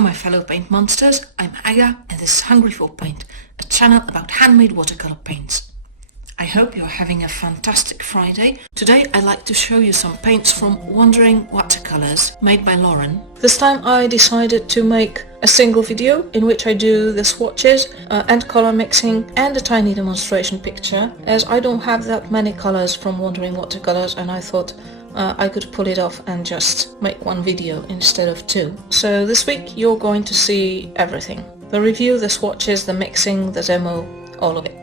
Hello my fellow paint monsters, I'm Aga and this is Hungry for Paint, a channel about handmade watercolor paints. I hope you're having a fantastic Friday. Today I'd like to show you some paints from Wandering Watercolours made by Lauren. This time I decided to make a single video in which I do the swatches and color mixing and a tiny demonstration picture, as I don't have that many colors from Wandering Watercolours and I thought I could pull it off and just make one video instead of two. So this week you're going to see everything. The review, the swatches, the mixing, the demo, all of it.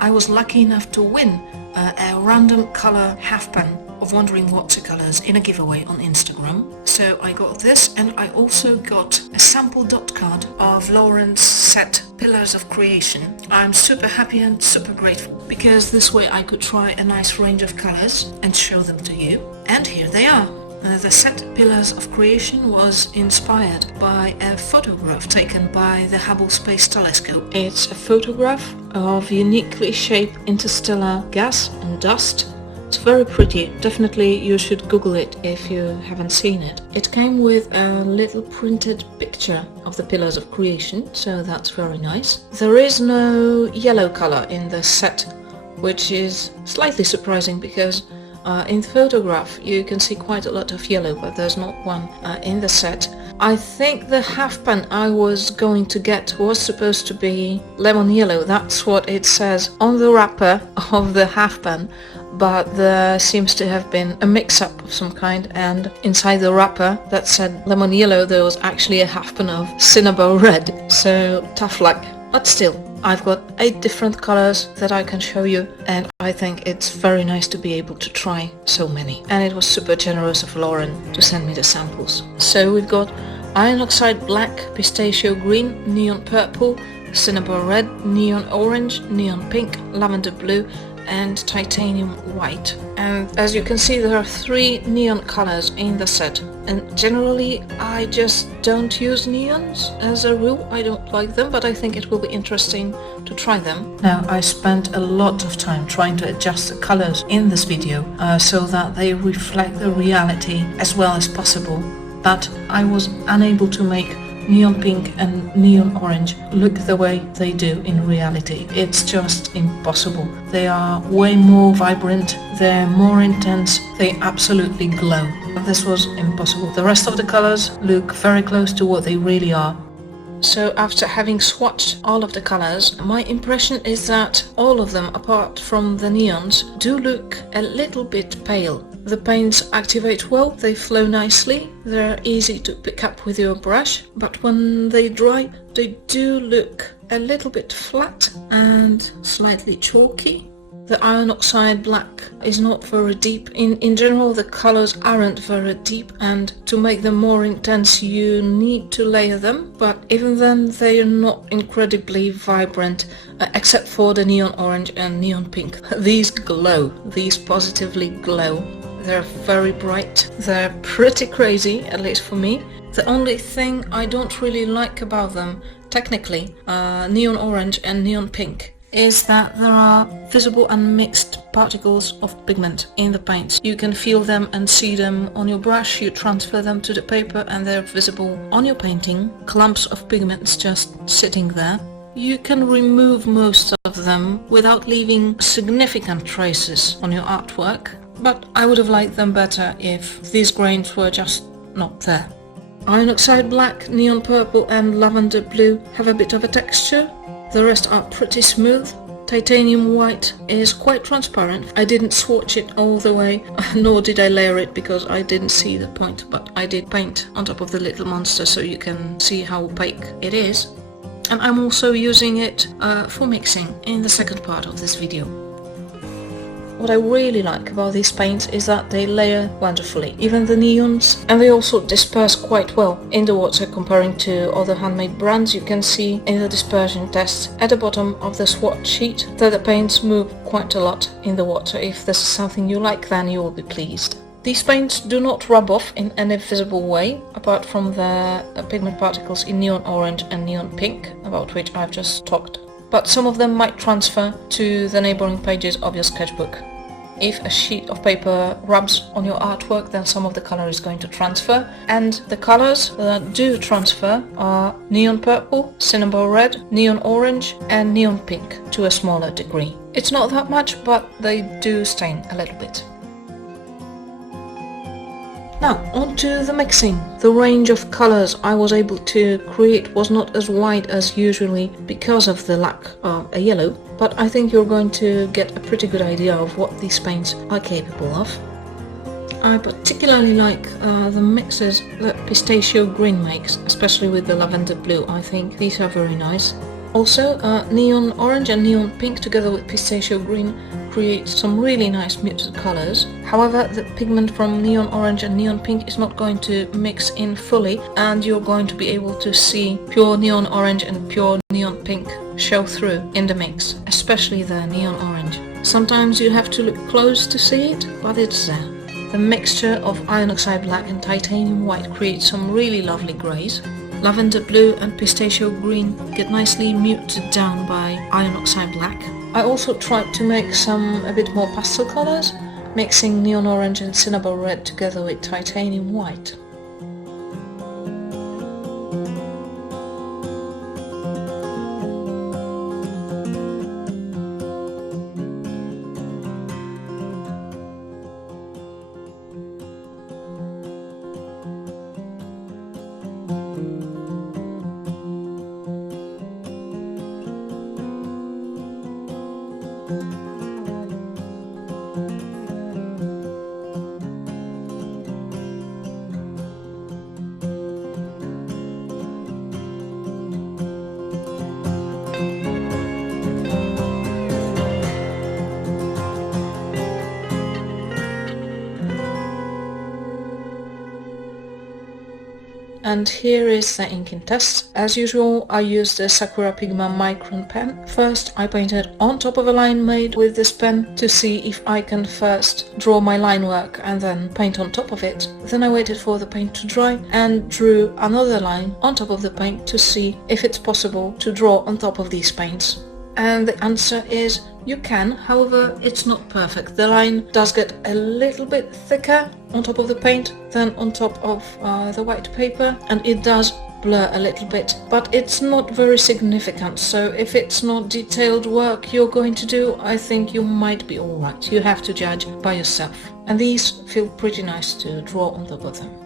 I was lucky enough to win a random color half pan of Wandering Watercolours in a giveaway on Instagram. So I got this, and I also got a sample dot card of Lauren's set Pillars of Creation. I'm super happy and super grateful because this way I could try a nice range of colors and show them to you. And here they are. The set Pillars of Creation was inspired by a photograph taken by the Hubble Space Telescope. It's a photograph of uniquely shaped interstellar gas and dust. It's very pretty. Definitely you should Google it if you haven't seen it. It came with a little printed picture of the Pillars of Creation, so that's very nice. There is no yellow color in the set, which is slightly surprising because in the photograph you can see quite a lot of yellow, but there's not one in the set. I think the half pan I was going to get was supposed to be lemon yellow. That's what it says on the wrapper of the half pan, but there seems to have been a mix-up of some kind, and inside the wrapper that said lemon yellow there was actually a half pan of cinnabar red. So tough luck, but still. I've got 8 different colors that I can show you, and I think it's very nice to be able to try so many. And it was super generous of Lauren to send me the samples. So we've got iron oxide black, pistachio green, neon purple, cinnabar red, neon orange, neon pink, lavender blue and titanium white. And as you can see, there are 3 neon colors in the set, and generally I just don't use neons as a rule. I don't like them, but I think it will be interesting to try them. Now, I spent a lot of time trying to adjust the colors in this video so that they reflect the reality as well as possible, but I was unable to make neon pink and neon orange look the way they do in reality. It's just impossible. They are way more vibrant, they're more intense, they absolutely glow. This was impossible. The rest of the colors look very close to what they really are. So after having swatched all of the colors, my impression is that all of them, apart from the neons, do look a little bit pale. The paints activate well, they flow nicely, they're easy to pick up with your brush, but when they dry, they do look a little bit flat and slightly chalky. The iron oxide black is not very deep. In general, the colors aren't very deep, and to make them more intense you need to layer them, but even then they are not incredibly vibrant, except for the neon orange and neon pink. These glow, these positively glow. They're very bright, they're pretty crazy, at least for me. The only thing I don't really like about them, technically, neon orange and neon pink, is that there are visible and mixed particles of pigment in the paints. You can feel them and see them on your brush, you transfer them to the paper and they're visible on your painting. Clumps of pigments just sitting there. You can remove most of them without leaving significant traces on your artwork, but I would have liked them better if these grains were just not there. Iron oxide black, neon purple and lavender blue have a bit of a texture. The rest are pretty smooth. Titanium white is quite transparent. I didn't swatch it all the way, nor did I layer it because I didn't see the point, but I did paint on top of the little monster so you can see how opaque it is. And I'm also using it for mixing in the second part of this video. What I really like about these paints is that they layer wonderfully, even the neons, and they also disperse quite well in the water comparing to other handmade brands. You can see in the dispersion tests at the bottom of the swatch sheet that the paints move quite a lot in the water. If this is something you like, then you will be pleased. These paints do not rub off in any visible way, apart from the pigment particles in neon orange and neon pink, about which I've just talked. But some of them might transfer to the neighboring pages of your sketchbook. If a sheet of paper rubs on your artwork, then some of the color is going to transfer. And the colors that do transfer are neon purple, cinnamon red, neon orange and neon pink to a smaller degree. It's not that much, but they do stain a little bit. Now, on to the mixing. The range of colors I was able to create was not as wide as usually because of the lack of a yellow, but I think you're going to get a pretty good idea of what these paints are capable of. I particularly like the mixes that Pistachio Green makes, especially with the Lavender Blue. I think these are very nice. Also, neon orange and neon pink together with Pistachio Green create some really nice muted colors. However, the pigment from neon orange and neon pink is not going to mix in fully, and you're going to be able to see pure neon orange and pure neon pink show through in the mix, especially the neon orange. Sometimes you have to look close to see it, but it's there. The mixture of iron oxide black and titanium white creates some really lovely greys. Lavender blue and pistachio green get nicely muted down by iron oxide black. I also tried to make a bit more pastel colors, mixing neon orange and cinnamon red together with titanium white. And here is the inking test. As usual, I used the Sakura Pigma Micron pen. First, I painted on top of a line made with this pen to see if I can first draw my line work and then paint on top of it. Then I waited for the paint to dry and drew another line on top of the paint to see if it's possible to draw on top of these paints. And the answer is you can, however it's not perfect. The line does get a little bit thicker on top of the paint than on top of the white paper, and it does blur a little bit, but it's not very significant, so if it's not detailed work you're going to do, I think you might be alright. You have to judge by yourself. And these feel pretty nice to draw on top of them.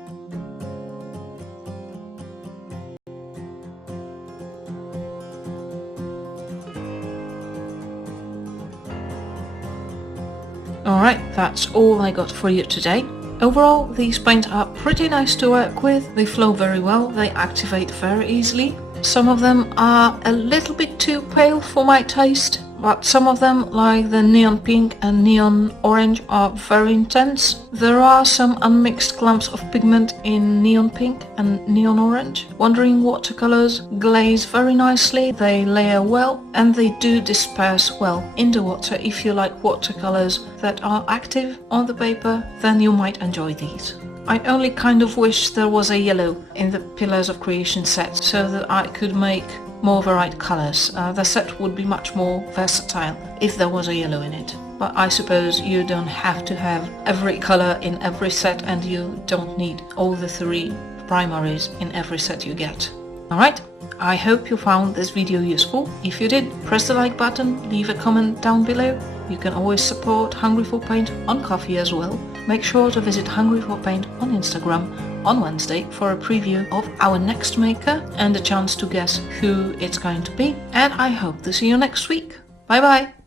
Alright, that's all I got for you today. Overall, these paints are pretty nice to work with. They flow very well, they activate very easily. Some of them are a little bit too pale for my taste, but some of them, like the neon pink and neon orange, are very intense. There are some unmixed clumps of pigment in neon pink and neon orange. Wandering Watercolours glaze very nicely, they layer well, and they do disperse well in the water. If you like watercolors that are active on the paper, then you might enjoy these. I only kind of wish there was a yellow in the Pillars of Creation set so that I could make more varied colors. The set would be much more versatile if there was a yellow in it. But I suppose you don't have to have every color in every set, and you don't need all the 3 primaries in every set you get. Alright, I hope you found this video useful. If you did, press the like button, leave a comment down below. You can always support Hungry for Paint on Ko-fi as well. Make sure to visit Hungry for Paint on Instagram on Wednesday for a preview of our next maker and a chance to guess who it's going to be. And I hope to see you next week. Bye bye!